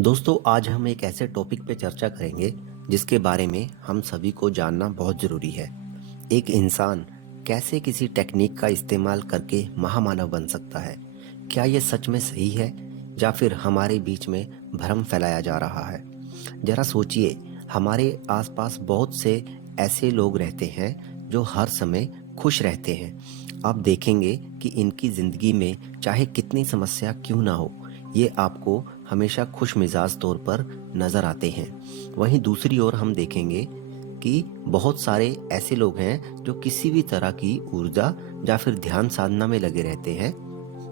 दोस्तों आज हम एक ऐसे टॉपिक पे चर्चा करेंगे जिसके बारे में हम सभी को जानना बहुत ज़रूरी है। एक इंसान कैसे किसी टेक्निक का इस्तेमाल करके महामानव बन सकता है? क्या ये सच में सही है या फिर हमारे बीच में भ्रम फैलाया जा रहा है? जरा सोचिए, हमारे आसपास बहुत से ऐसे लोग रहते हैं जो हर समय खुश रहते हैं। आप देखेंगे कि इनकी ज़िंदगी में चाहे कितनी समस्या क्यों ना हो, ये आपको हमेशा खुश मिजाज तौर पर नज़र आते हैं। वहीं दूसरी ओर हम देखेंगे कि बहुत सारे ऐसे लोग हैं जो किसी भी तरह की ऊर्जा या फिर ध्यान साधना में लगे रहते हैं।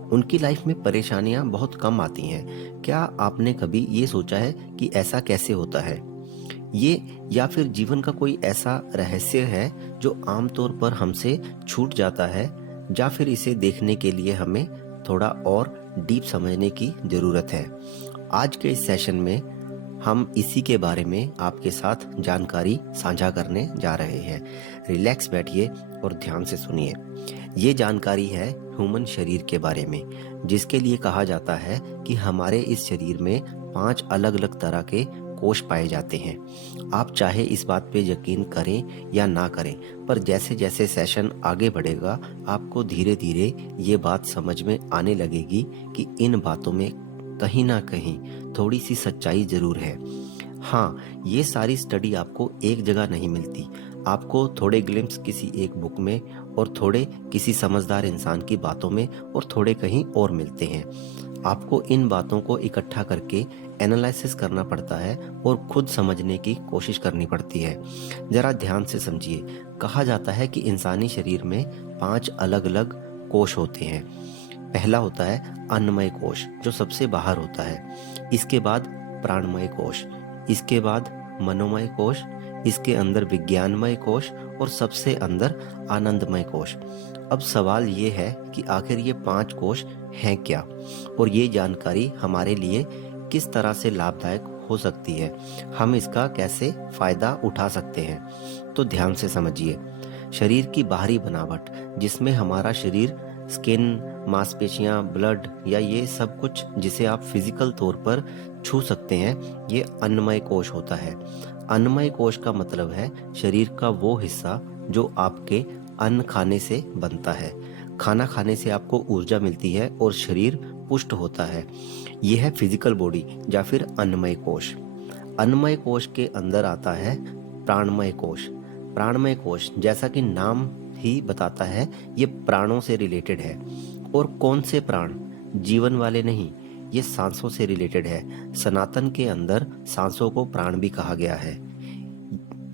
उनकी लाइफ में परेशानियां बहुत कम आती हैं। क्या आपने कभी ये सोचा है कि ऐसा कैसे होता है? ये या फिर जीवन का कोई ऐसा रहस्य है जो आमतौर पर हमसे छूट जाता है, या फिर इसे देखने के लिए हमें थोड़ा और डीप समझने की ज़रूरत है? आज के इस सेशन में हम इसी के बारे में आपके साथ जानकारी साझा करने जा रहे हैं। रिलैक्स बैठिए और ध्यान से सुनिए। ये जानकारी है ह्यूमन शरीर के बारे में, जिसके लिए कहा जाता है कि हमारे इस शरीर में 5 अलग अलग तरह के कोष पाए जाते हैं। आप चाहे इस बात पे यकीन करें या ना करें, पर जैसे जैसे सेशन आगे बढ़ेगा आपको धीरे धीरे ये बात समझ में आने लगेगी कि इन बातों में कहीं ना कहीं थोड़ी सी सच्चाई जरूर है। हाँ, ये सारी स्टडी आपको एक जगह नहीं मिलती। आपको थोड़े ग्लिम्स किसी एक बुक में, और थोड़े किसी समझदार इंसान की बातों में, और थोड़े कहीं और मिलते हैं। आपको इन बातों को इकट्ठा करके एनालिसिस करना पड़ता है और खुद समझने की कोशिश करनी पड़ती है। जरा ध्यान से समझिए। कहा जाता है कि इंसानी शरीर में 5 अलग अलग कोष होते हैं। पहला होता है अन्नमय कोश, जो सबसे बाहर होता है। इसके बाद प्राणमय कोश, इसके बाद मनोमय कोश, इसके अंदर विज्ञानमय कोश, और सबसे अंदर आनंदमय कोश। अब सवाल ये है कि आखिर ये 5 कोश हैं क्या, और ये जानकारी हमारे लिए किस तरह से लाभदायक हो सकती है? हम इसका कैसे फायदा उठा सकते हैं? तो ध्यान से समझिए। शरीर की बाहरी बनावट, जिसमें हमारा शरीर, स्किन, मांसपेशियां, ब्लड, या ये सब कुछ जिसे आप फिजिकल तौर पर छू सकते हैं, ये अन्नमय कोश होता है। अन्नमय कोश का मतलब है शरीर का वो हिस्सा जो आपके अन्न खाने से बनता है। खाना खाने से आपको ऊर्जा मिलती है और शरीर पुष्ट होता है। यह है फिजिकल बॉडी या फिर अन्नमय कोश। अन्नमय कोश के अंदर आता है प्राणमय कोश। प्राणमय कोश, जैसा कि नाम ही बताता है, ये प्राणों से रिलेटेड है। और कौन से प्राण? जीवन वाले नहीं, ये सांसों से रिलेटेड है। सनातन के अंदर सांसों को प्राण भी कहा गया है।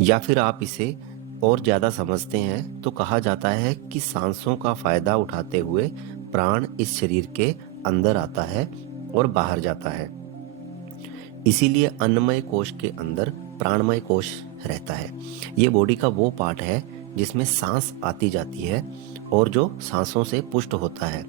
या फिर आप इसे और ज्यादा समझते हैं तो कहा जाता है कि सांसों का फायदा उठाते हुए प्राण इस शरीर के अंदर आता है और बाहर जाता है। इसीलिए अन्नमय कोश के अंदर प्राणमय कोश रहता है। ये बॉडी का वो पार्ट है जिसमें सांस आती जाती है और जो सांसों से पुष्ट होता है।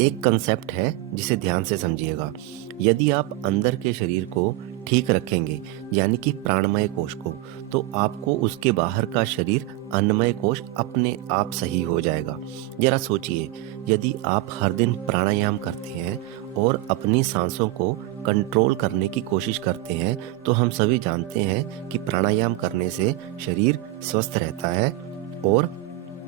एक कंसेप्ट है जिसे ध्यान से समझिएगा। यदि आप अंदर के शरीर को ठीक रखेंगे, यानी कि प्राणमय कोश को, तो आपको उसके बाहर का शरीर अन्नमय कोश अपने आप सही हो जाएगा। जरा सोचिए, यदि आप हर दिन प्राणायाम करते हैं और अपनी सांसों को कंट्रोल करने की कोशिश करते हैं, तो हम सभी जानते हैं कि प्राणायाम करने से शरीर स्वस्थ रहता है, और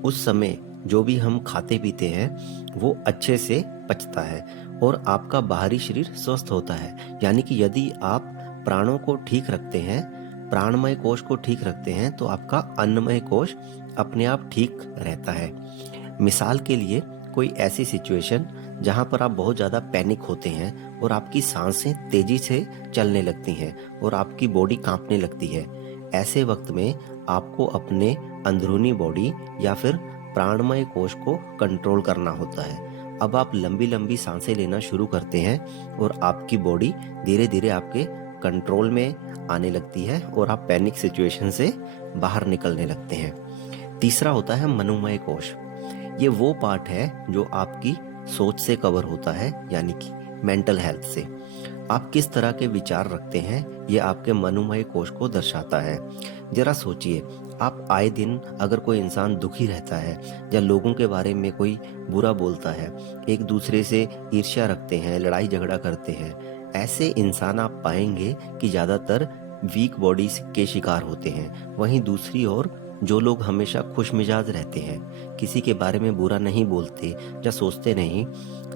उस समय जो भी हम खाते पीते हैं वो अच्छे से पचता है और आपका बाहरी शरीर स्वस्थ होता है। यानी कि यदि आप प्राणों को ठीक रखते हैं, प्राणमय कोश को ठीक रखते हैं, तो आपका अन्नमय कोश अपने आप ठीक रहता है। मिसाल के लिए, कोई ऐसी सिचुएशन जहां पर आप बहुत ज्यादा पैनिक होते हैं और आपकी सांसें तेजी से चलने लगती हैं और आपकी बॉडी कांपने लगती है। ऐसे वक्त में आपको अपने अंदरूनी बॉडी या फिर प्राणमय कोश को कंट्रोल करना होता है। अब आप लंबी लंबी सांसें लेना शुरू करते हैं और आपकी बॉडी धीरे धीरे आपके कंट्रोल में आने लगती है और आप पैनिक सिचुएशन से बाहर निकलने लगते हैं। तीसरा होता है मनोमय कोश। ये वो पार्ट है जो आपकी सोच से कवर होता है, यानी कि मेंटल हेल्थ से। आप किस तरह के विचार रखते हैं, ये आपके मनोमय कोश को दर्शाता है। जरा सोचिए, आप आए दिन अगर कोई इंसान दुखी रहता है या लोगों के बारे में कोई बुरा बोलता है, एक दूसरे से ईर्ष्या रखते हैं, लड़ाई झगड़ा करते हैं, ऐसे इंसान आप पाएंगे कि ज़्यादातर वीक बॉडी के शिकार होते हैं। वहीं दूसरी ओर जो लोग हमेशा खुश मिजाज रहते हैं, किसी के बारे में बुरा नहीं बोलते या सोचते नहीं,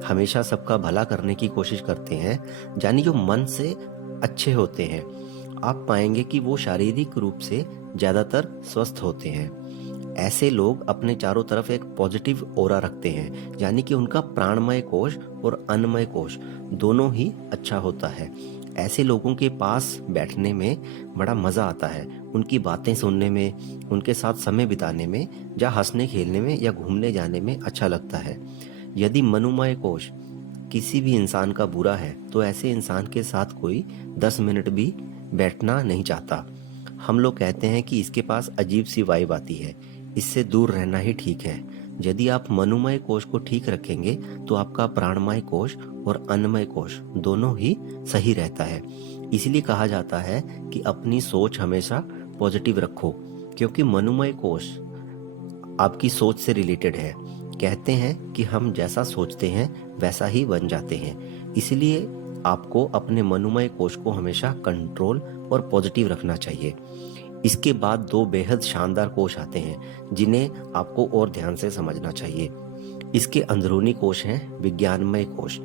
हमेशा सबका भला करने की कोशिश करते हैं, यानी जो मन से अच्छे होते हैं, आप पाएंगे कि वो शारीरिक रूप से ज़्यादातर स्वस्थ होते हैं। ऐसे लोग अपने चारों तरफ एक पॉजिटिव ऑरा रखते हैं, यानी कि उनका प्राणमय कोश और अन्नमय कोश दोनों ही अच्छा होता है। ऐसे लोगों के पास बैठने में बड़ा मज़ा आता है, उनकी बातें सुनने में, उनके साथ समय बिताने में, या हंसने खेलने में या घूमने जाने में अच्छा लगता है। यदि मनोमय कोश किसी भी इंसान का बुरा है तो ऐसे इंसान के साथ कोई 10 मिनट भी बैठना नहीं चाहता। हम लोग कहते हैं कि इसके पास अजीब सी वाइब आती है, इससे दूर रहना ही ठीक है। यदि आप मनोमय कोश को ठीक रखेंगे तो आपका प्राणमय कोश और अन्नमय कोश दोनों ही सही रहता है। इसलिए कहा जाता है कि अपनी सोच हमेशा पॉजिटिव रखो, क्योंकि मनोमय कोश आपकी सोच से रिलेटेड है। कहते हैं कि हम जैसा सोचते हैं वैसा ही बन जाते हैं। इसलिए आपको अपने मनोमय कोश को हमेशा कंट्रोल और पॉजिटिव रखना चाहिए। इसके बाद दो बेहद शानदार कोश आते हैं जिन्हें आपको और ध्यान से समझना चाहिए। इसके अंदरूनी कोश हैं विज्ञानमय कोश।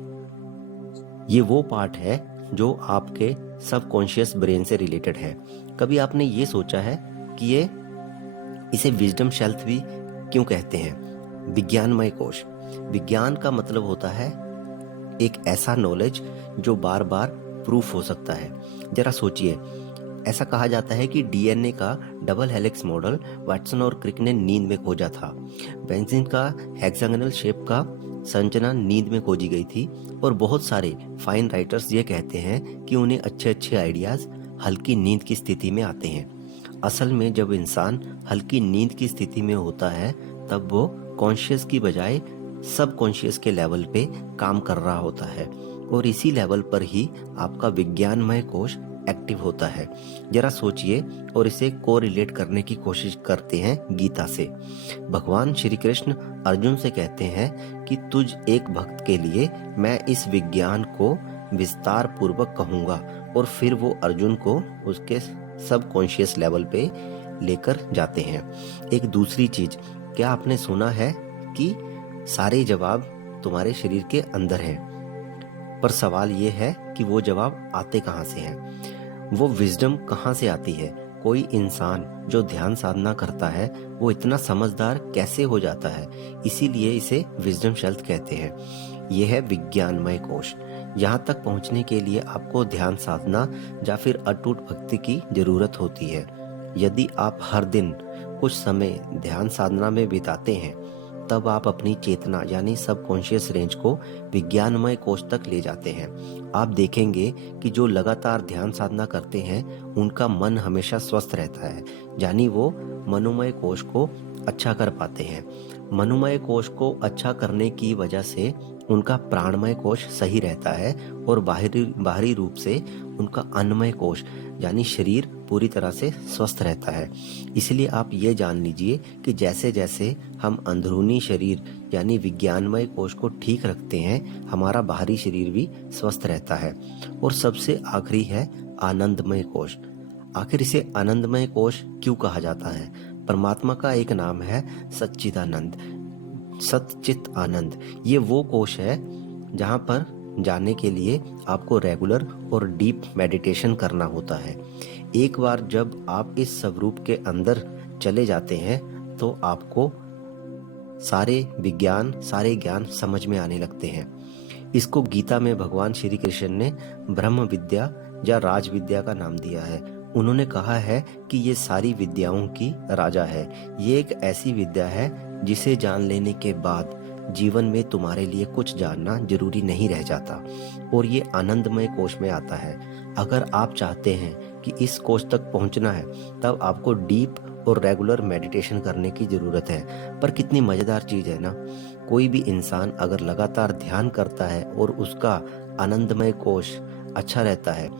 ये वो पार्ट है जो आपके सबकॉन्शियस ब्रेन से रिलेटेड है। कभी आपने ये सोचा है कि इसे विजडम शेल्फ भी क्यों कहते हैं? विज्ञानमय कोश, विज्ञान का मतलब होता है एक ऐसा नॉलेज जो बार बार प्रूफ हो सकता है। जरा सोचिए, ऐसा कहा जाता है कि डीएनए का डबल हेलिक्स मॉडल वाटसन और क्रिक ने नींद में खोजा था। बेंजीन का हेक्सागोनल शेप का संरचना नींद में खोजी गई थी। और बहुत सारे फाइन राइटर्स ये कहते हैं कि उन्हें अच्छे अच्छे आइडियाज हल्की नींद की स्थिति में आते हैं। असल में जब इंसान हल्की नींद की स्थिति में होता है तब वो कॉन्शियस की बजाय सब कॉन्शियस के लेवल पे काम कर रहा होता है, और इसी लेवल पर ही आपका विज्ञानमय कोश एक्टिव होता है। जरा सोचिए और इसे कोरिलेट करने की कोशिश करते हैं गीता से। भगवान श्री कृष्ण अर्जुन से कहते हैं कि तुझ एक भक्त के लिए मैं इस विज्ञान को विस्तार पूर्वक कहूंगा, और फिर वो अर्जुन को उसके सब कॉन्शियस लेवल पे लेकर जाते हैं। एक दूसरी चीज, क्या आपने सुना है कि सारे जवाब तुम्हारे शरीर के अंदर हैं, पर सवाल ये है कि वो जवाब आते कहाँ से हैं? वो विजडम कहाँ से आती है? कोई इंसान जो ध्यान साधना करता है वो इतना समझदार कैसे हो जाता है? इसीलिए इसे विजडम शेल्फ कहते हैं। यह है विज्ञानमय कोश। यहाँ तक पहुँचने के लिए आपको ध्यान साधना या फिर अटूट भक्ति की जरूरत होती है। यदि आप हर दिन कुछ समय ध्यान साधना में बिताते हैं तब आप अपनी चेतना यानी सबकॉन्शियस रेंज को विज्ञानमय कोश तक ले जाते हैं। आप देखेंगे कि जो लगातार ध्यान साधना करते हैं उनका मन हमेशा स्वस्थ रहता है, यानी वो मनोमय कोश को अच्छा कर पाते हैं। मनोमय कोश को अच्छा करने की वजह से उनका प्राणमय कोश सही रहता है, और बाहरी रूप से उनका अन्नमय कोश यानी शरीर पूरी तरह से स्वस्थ रहता है। इसलिए आप ये जान लीजिए कि जैसे जैसे हम अंदरूनी शरीर यानी विज्ञानमय कोश को ठीक रखते हैं, हमारा बाहरी शरीर भी स्वस्थ रहता है। और सबसे आखिरी है आनंदमय कोश। आखिर इसे आनंदमय कोश क्यों कहा जाता है? परमात्मा का एक नाम है सच्चिदानंद, सच्चित आनंद। ये वो कोश है जहाँ पर जाने के लिए आपको रेगुलर और डीप मेडिटेशन करना होता है। एक बार जब आप इस स्वरूप के अंदर चले जाते हैं तो आपको सारे विज्ञान, सारे ज्ञान समझ में आने लगते हैं। इसको गीता में भगवान श्री कृष्ण ने ब्रह्म विद्या या राज विद्या का नाम दिया है। उन्होंने कहा है कि ये सारी विद्याओं की राजा है। ये एक ऐसी विद्या है जिसे जान लेने के बाद जीवन में तुम्हारे लिए कुछ जानना जरूरी नहीं रह जाता, और ये आनंदमय कोश में आता है। अगर आप चाहते हैं कि इस कोश तक पहुंचना है तब आपको डीप और रेगुलर मेडिटेशन करने की जरूरत है। पर कितनी मजेदार चीज है ना, कोई भी इंसान अगर लगातार ध्यान करता है और उसका आनंदमय कोश अच्छा रहता है,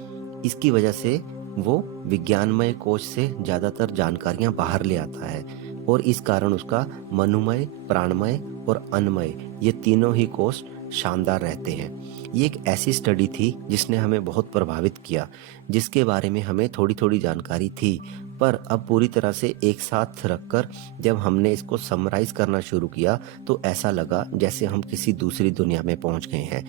इसकी वजह से वो विज्ञानमय कोश से ज्यादातर जानकारियां बाहर ले आता है, और इस कारण उसका मनोमय, प्राणमय और अन्नमय ये तीनों ही कोश शानदार रहते हैं। ये एक ऐसी स्टडी थी जिसने हमें बहुत प्रभावित किया, जिसके बारे में हमें थोड़ी-थोड़ी जानकारी थी, पर अब पूरी तरह से एक साथ रखकर जब हमने इसको समराइज़ करना शुरू किया, तो ऐसा लगा जैसे हम किसी दूसरी दुनिया में पहुँच गए हैं।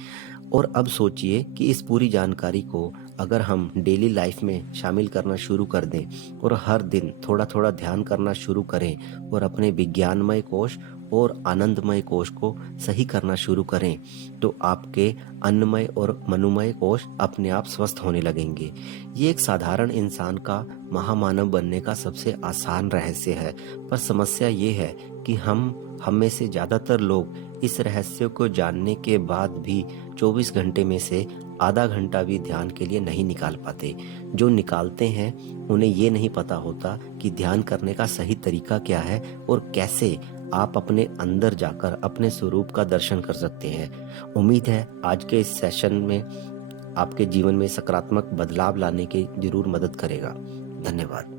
और अब सोचिए कि इस पूरी जानकारी को अगर हम डेली लाइफ में शामिल करना शुरू कर दें और हर दिन थोड़ा-थोड़ा ध्यान करना शुरू करें और अपने विज्ञानमय कोश और आनंदमय कोश को सही करना शुरू करें, तो आपके अन्नमय और मनोमय कोश अपने आप स्वस्थ होने लगेंगे। ये एक साधारण इंसान का महामानव बनने का सबसे आसान रहस्य है, पर समस्या ये है कि हम में से ज़्यादातर लोग इस रहस्य को जानने के बाद भी 24 घंटे में से आधा घंटा भी ध्यान के लिए नहीं निकाल पाते। जो निकालते हैं उन्हें ये नहीं पता होता कि ध्यान करने का सही तरीका क्या है और कैसे आप अपने अंदर जाकर अपने स्वरूप का दर्शन कर सकते हैं। उम्मीद है आज के इस सेशन में आपके जीवन में सकारात्मक बदलाव लाने की जरूर मदद करेगा। धन्यवाद।